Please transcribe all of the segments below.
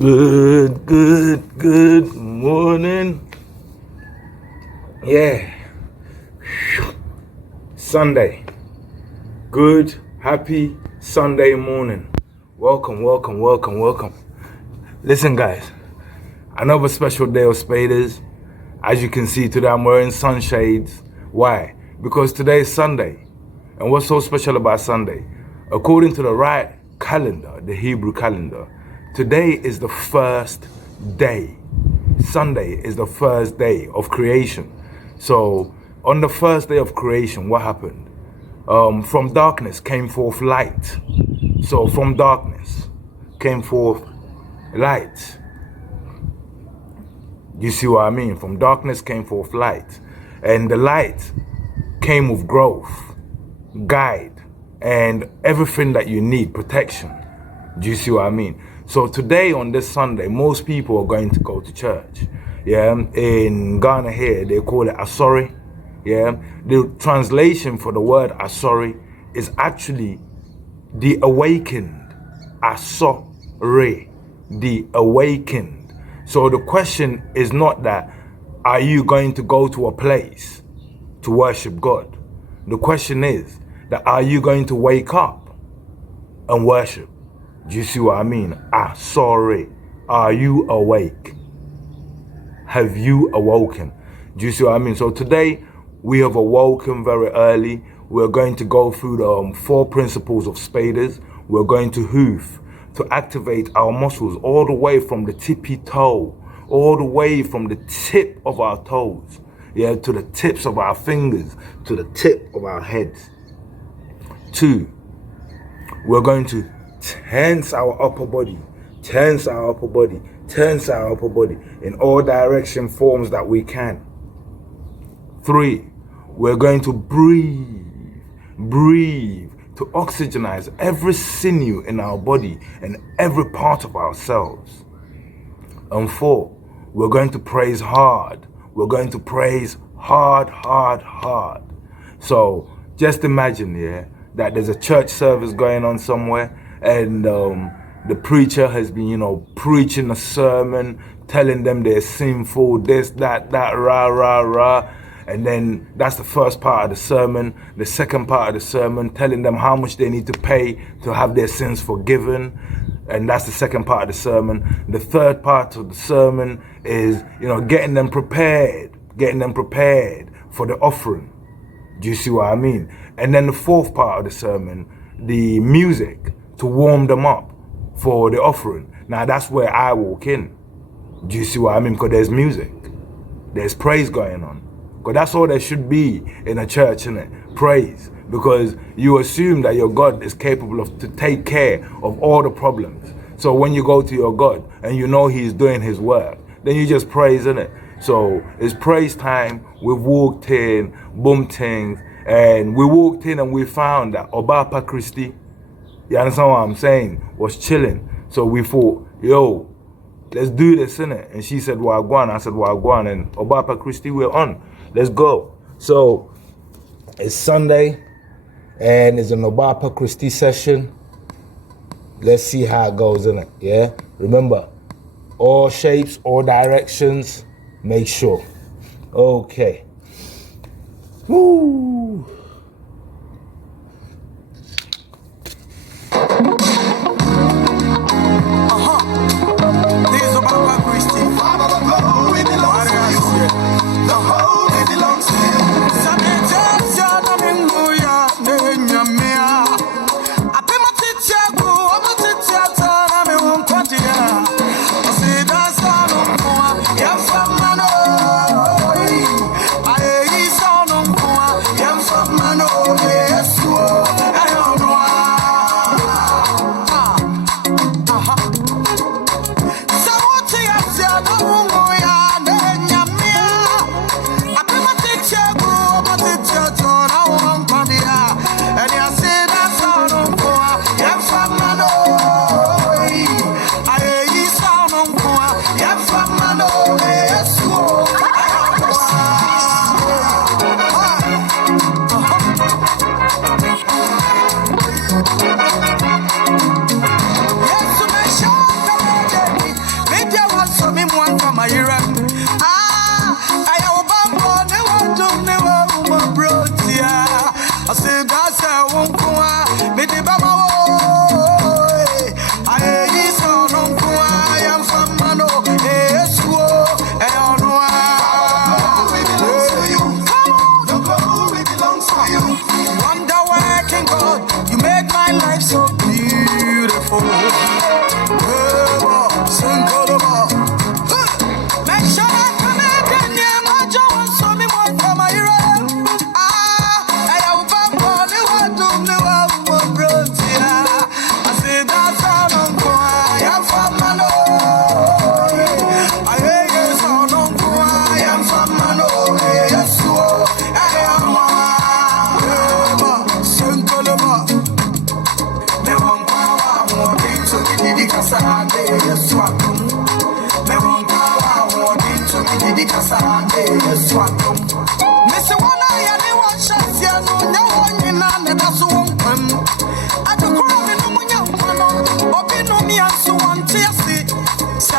Good morning. Yeah. Sunday. Good, happy Sunday morning. Welcome. Listen, guys. Another special day of Spadas. As you can see today, I'm wearing sunshades. Why? Because today is Sunday. And what's so special about Sunday? According to the right calendar, the Hebrew calendar, today is the first day. Sunday is the first day of creation. So on the first day of creation, what happened? From darkness came forth light. So from darkness came forth light. You see what I mean? From darkness came forth light. And the light came with growth, guide, and everything that you need, protection. Do you see what I mean? So today on this Sunday, most people are going to go to church. Yeah, in Ghana here, they call it Asori. Yeah, the translation for the word Asori is actually the awakened. Asori, the awakened. So the question is not that, are you going to go to a place to worship God? The question is that, are you going to wake up and worship? Do you see what I mean? Sorry. Are you awake? Have you awoken? Do you see what I mean? So today we have awoken very early. We're going to go through the 4 principles of Spadas. We're going to Hoover to activate our muscles all the way from the tippy toe, all the way from the tip of our toes, yeah, to the tips of our fingers, to the tip of our heads. 2, we're going to tense our upper body in all direction forms that we can. 3, we're going to breathe to oxygenize every sinew in our body and every part of ourselves. And 4, we're going to praise hard. We're going to praise hard. So just imagine, yeah, that there's a church service going on somewhere, and the preacher has been, preaching a sermon, telling them they're sinful, this, that, rah. And then that's the first part of the sermon. The second part of the sermon, telling them how much they need to pay to have their sins forgiven. And that's the second part of the sermon. The third part of the sermon is, getting them prepared for the offering. Do you see what I mean? And then the fourth part of the sermon, the music, to warm them up for the offering. Now that's where I walk in. Do you see what I mean? Because there's music, there's praise going on. Because that's all there should be in a church, innit? Praise. Because you assume that your God is capable to take care of all the problems. So when you go to your God and you know He's doing His work, then you just praise, innit? So it's praise time. We've walked in, boom things, and we walked in and we found that Obapa Christie, you understand what I'm saying, was chilling. So we thought, yo, let's do this, innit? And she said, Wagwan. I said, Wagwan. And Obapa Christie, we're on. Let's go. So it's Sunday, and it's an Obapa Christie session. Let's see how it goes, innit? Yeah? Remember, all shapes, all directions, make sure. Okay. Woo! Yeah.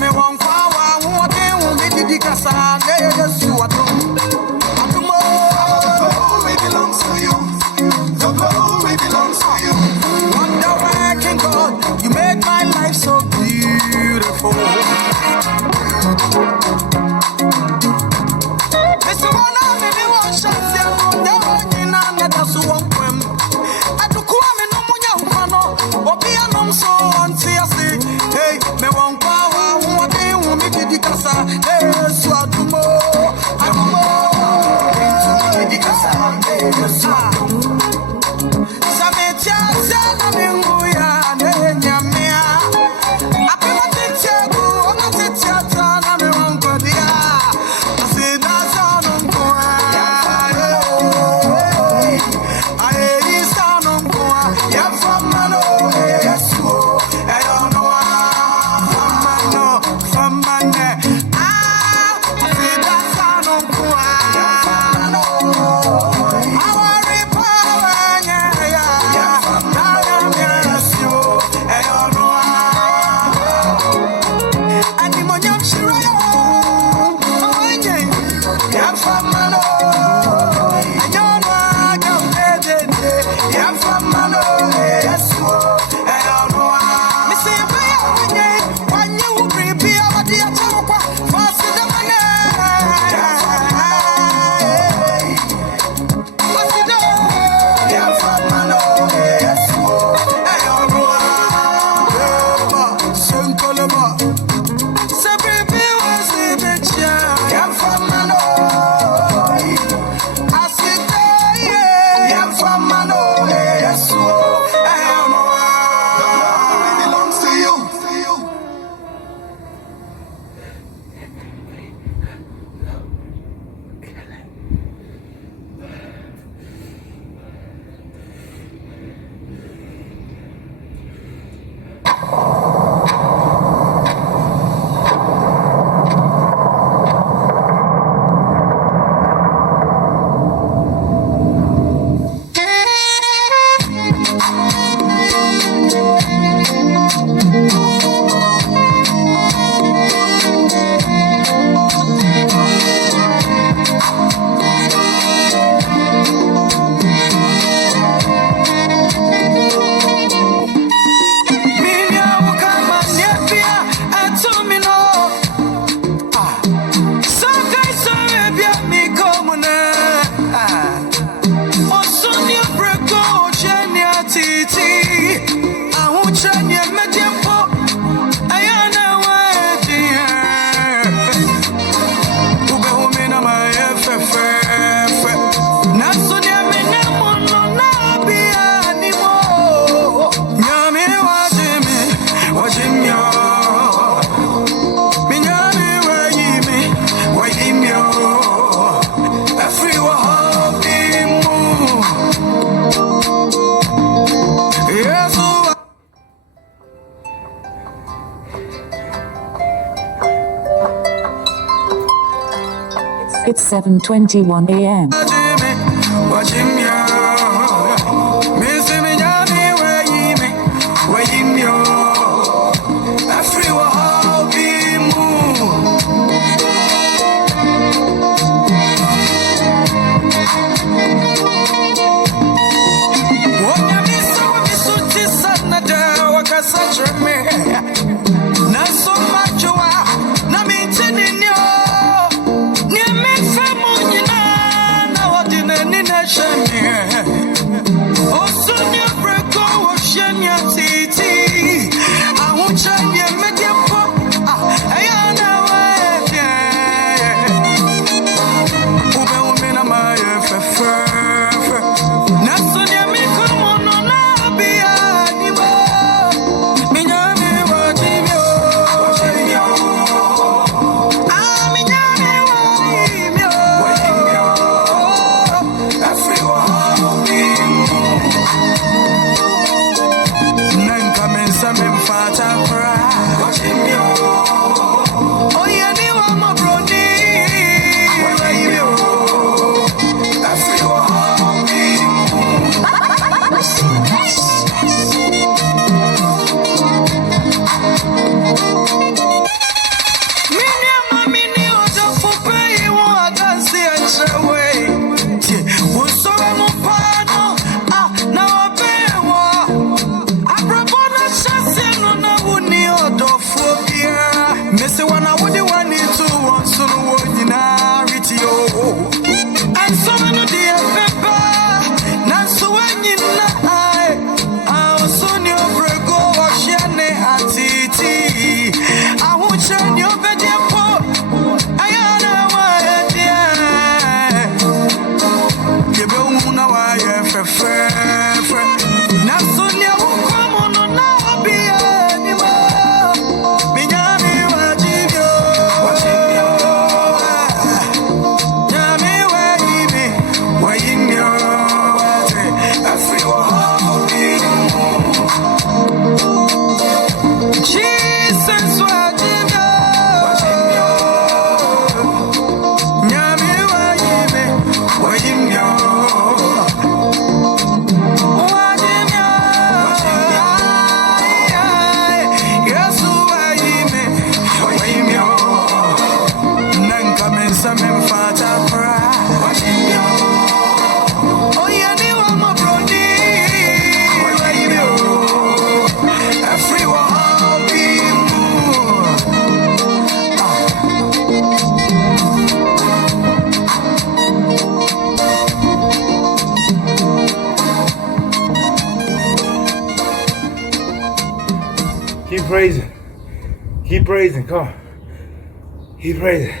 me one power, what they did Casa, yes, you are doing. The glory belongs to you. The glory belongs to you. Wonder working God, you made my life so beautiful. This one I made one shot, the one in another so one. I took one no munya, or be a nom so on see. Hey, me one power, what they want me to Casa, yes, you are tomorrow. I'm more. It's 7:21 a.m. praising. Keep praising. Come on. Keep praising.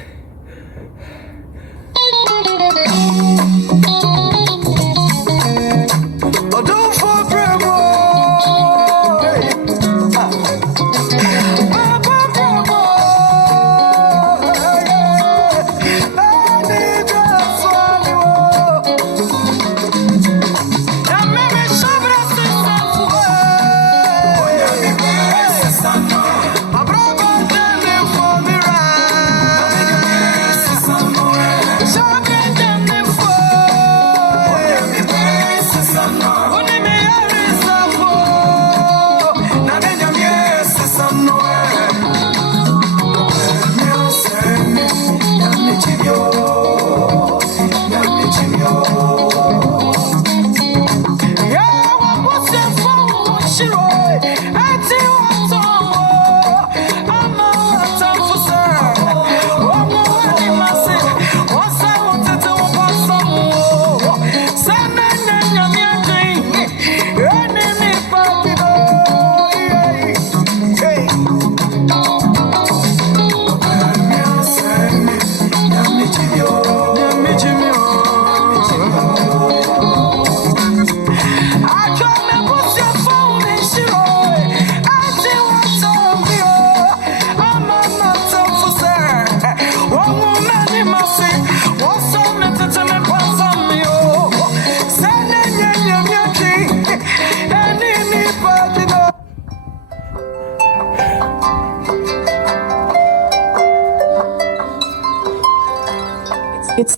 It's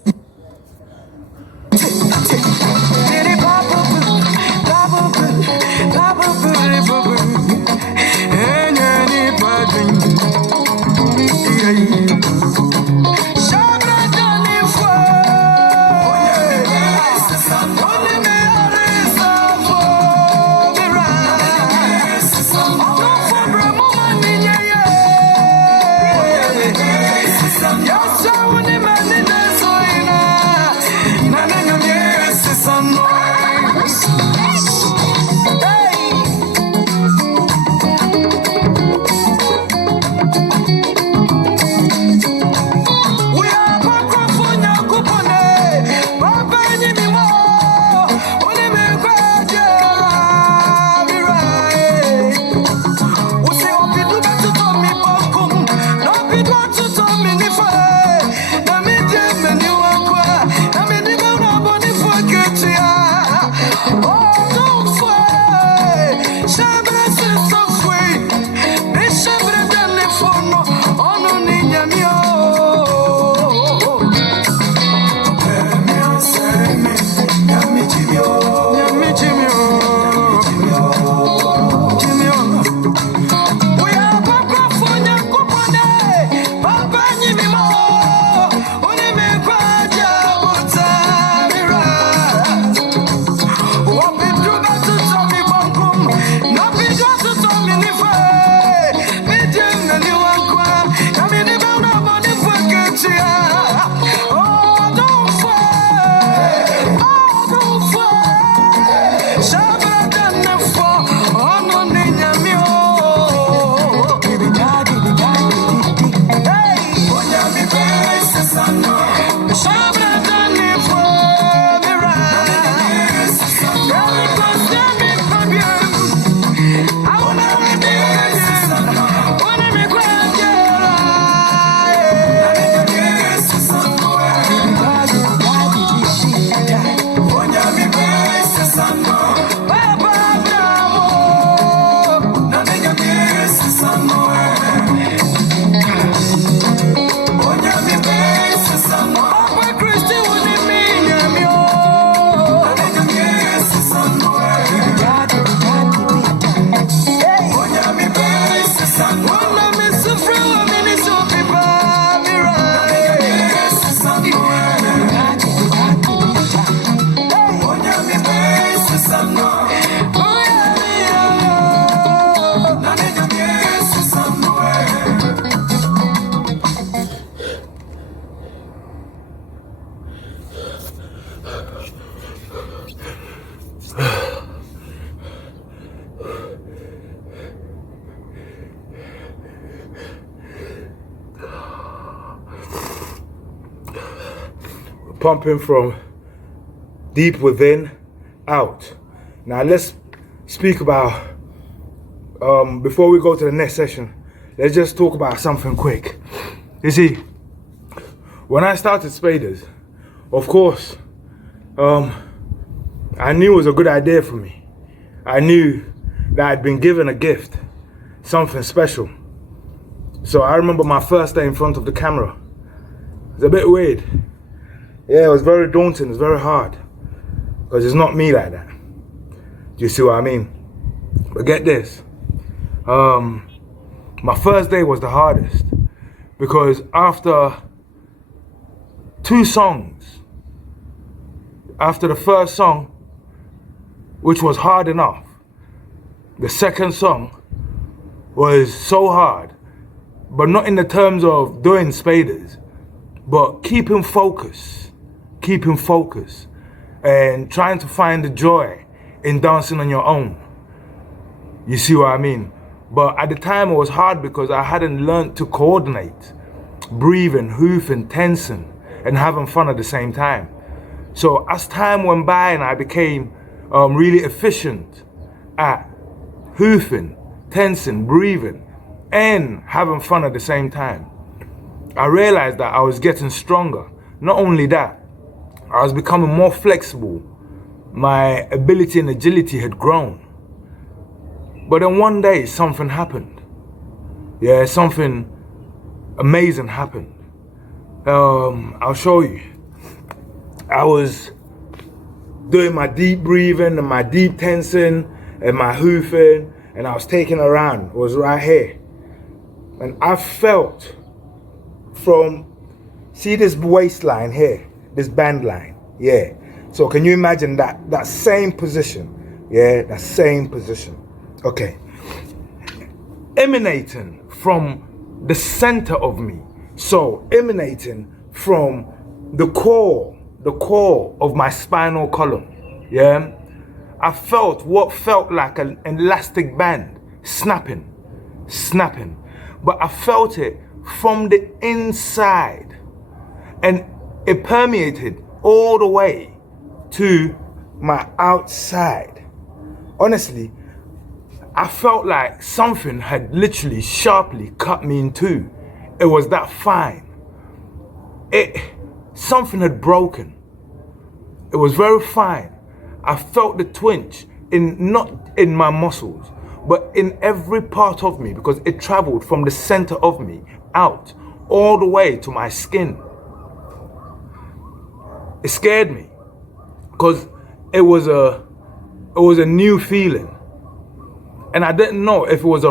pumping from deep within out. Now let's speak about, before we go to the next session, let's just talk about something quick. You see, when I started Spadas, of course, I knew it was a good idea for me. I knew that I'd been given a gift, something special. So I remember my first day in front of the camera. It's a bit weird. Yeah, it was very daunting, it was very hard. Because it's not me like that. Do you see what I mean? But get this. My first day was the hardest. Because after 2 songs, after the first song, which was hard enough, the second song was so hard, but not in the terms of doing Spadas, but keeping focus, and trying to find the joy in dancing on your own. You see what I mean? But at the time it was hard because I hadn't learned to coordinate, breathing, hoofing, tensing, and having fun at the same time. So as time went by and I became really efficient at hoofing, tensing, breathing, and having fun at the same time, I realized that I was getting stronger. Not only that, I was becoming more flexible. My ability and agility had grown. But then one day something happened. Yeah, something amazing happened. I'll show you. I was doing my deep breathing and my deep tensing and my hoofing, and I was taking around. It was right here. And I felt from, see this waistline here, this band line, yeah. So can you imagine that same position, yeah, that same position. Okay. Emanating from the center of me. So emanating from the core of my spinal column, yeah. I felt what felt like an elastic band snapping, but I felt it from the inside, and it permeated all the way to my outside. Honestly, I felt like something had literally sharply cut me in two. It was that fine. Something had broken. It was very fine. I felt the twinge not in my muscles, but in every part of me, because it traveled from the center of me out all the way to my skin. It scared me because it was a new feeling, and I didn't know if it was